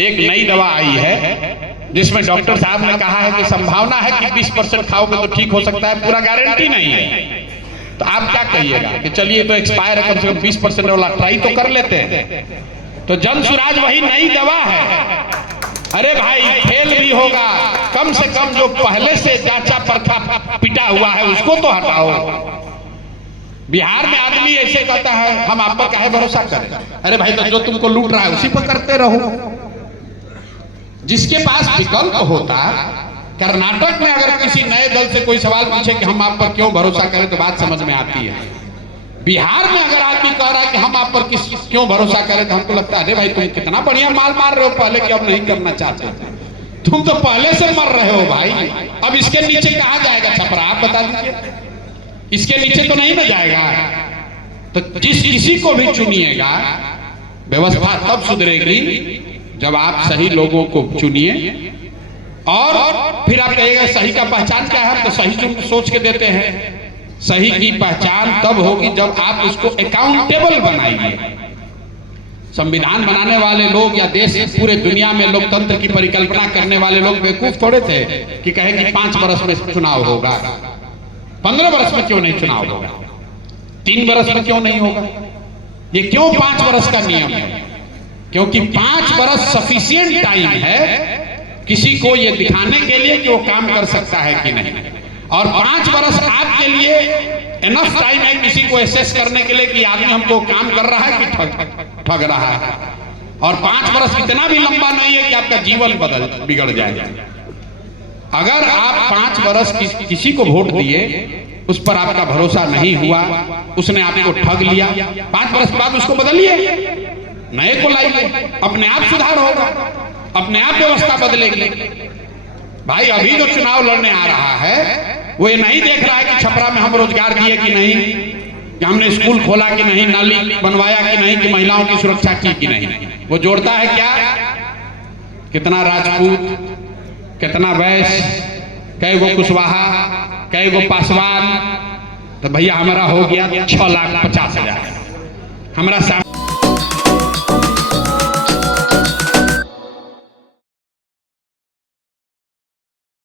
एक नई दवा आई है जिसमें डॉक्टर साहब ने कहा है कि संभावना है कि 20% खाओगे तो ठीक हो सकता है, पूरा गारंटी नहीं है। तो आप क्या कहिएगा कि चलिए तो एक्सपायर है, कम से कम 20% वाला ट्राई तो कर लेते हैं। तो जन सुराज वही नई दवा है। अरे भाई फेल भी होगा, कम से कम जो पहले से जांचा परखा पिटा हुआ है उसको तो हटाओ। बिहार में आदमी ऐसे कहता है हम आप पर काहे भरोसा करें। अरे भाई तो जो तुमको लूट रहा है उसी पर करते रहो। जिसके पास विकल्प होता, कर्नाटक में अगर किसी नए दल से कोई सवाल पूछे कि हम आप पर क्यों भरोसा करें तो बात समझ में आती है। बिहार में अगर आदमी कह रहा है कि हम आप पर क्यों भरोसा करें तो हमको लगता है अरे भाई तुम कितना बढ़िया माल मार रहे हो, पहले कि अब नहीं करना चाहते। तुम तो पहले से मर रहे हो भाई। अब इसके नीचे कहां जाएगा छपरा, आप बता दीजिए। इसके नीचे तो नहीं ना जाएगा। तो जिस किसी को भी चुनिएगा व्यवस्था तब सुधरेगी जब आप सही लोगों को चुनिए। और फिर आप कहिएगा सही का पहचान क्या है, तो सही सोच के देते हैं। सही की पहचान तब होगी जब आप उसको अकाउंटेबल बनाइए। संविधान बनाने वाले लोग या देश पूरे दुनिया में लोकतंत्र की परिकल्पना करने वाले लोग बेवकूफ थोड़े थे कि कहे कि 5 वर्ष में चुनाव होगा, 15 वर्ष में क्यों नहीं चुनाव होगा, 3 वर्ष में क्यों नहीं होगा। ये क्यों 5 वर्ष का नियम है? क्योंकि 5 वर्ष सफिशिएंट टाइम है किसी को ये दिखाने के लिए कि वो काम कर सकता है कि नहीं। और 5 वर्ष आपके लिए एनफ टाइम है किसी को एसेस करने के लिए कि आदमी हमको काम कर रहा है कि ठग रहा है। और 5 वर्ष इतना भी लंबा नहीं है कि आपका जीवन बिगड़ जाए। अगर आप 5 वर्ष किसी को वोट दिए, उस पर आपका भरोसा नहीं हुआ, उसने आपको ठग लिया, 5 वर्ष बाद उसको बदलिए, नए को लाइए, अपने आप सुधार होगा, अपने आप व्यवस्था बदलेगी। भाई अभी जो चुनाव लड़ने आ रहा है वो ये नहीं देख रहा है कि छपरा में हम रोजगार दिए कि नहीं, कि हमने स्कूल खोला कि नहीं, नाली बनवाया कि नहीं, कि महिलाओं की सुरक्षा की कि नहीं। वो जोड़ता है क्या, कितना राजपूत, कितना वैश्य, कई गो कुशवाहा, कई गो पासवान। तो भैया हमारा हो गया 6,50,000 हमारा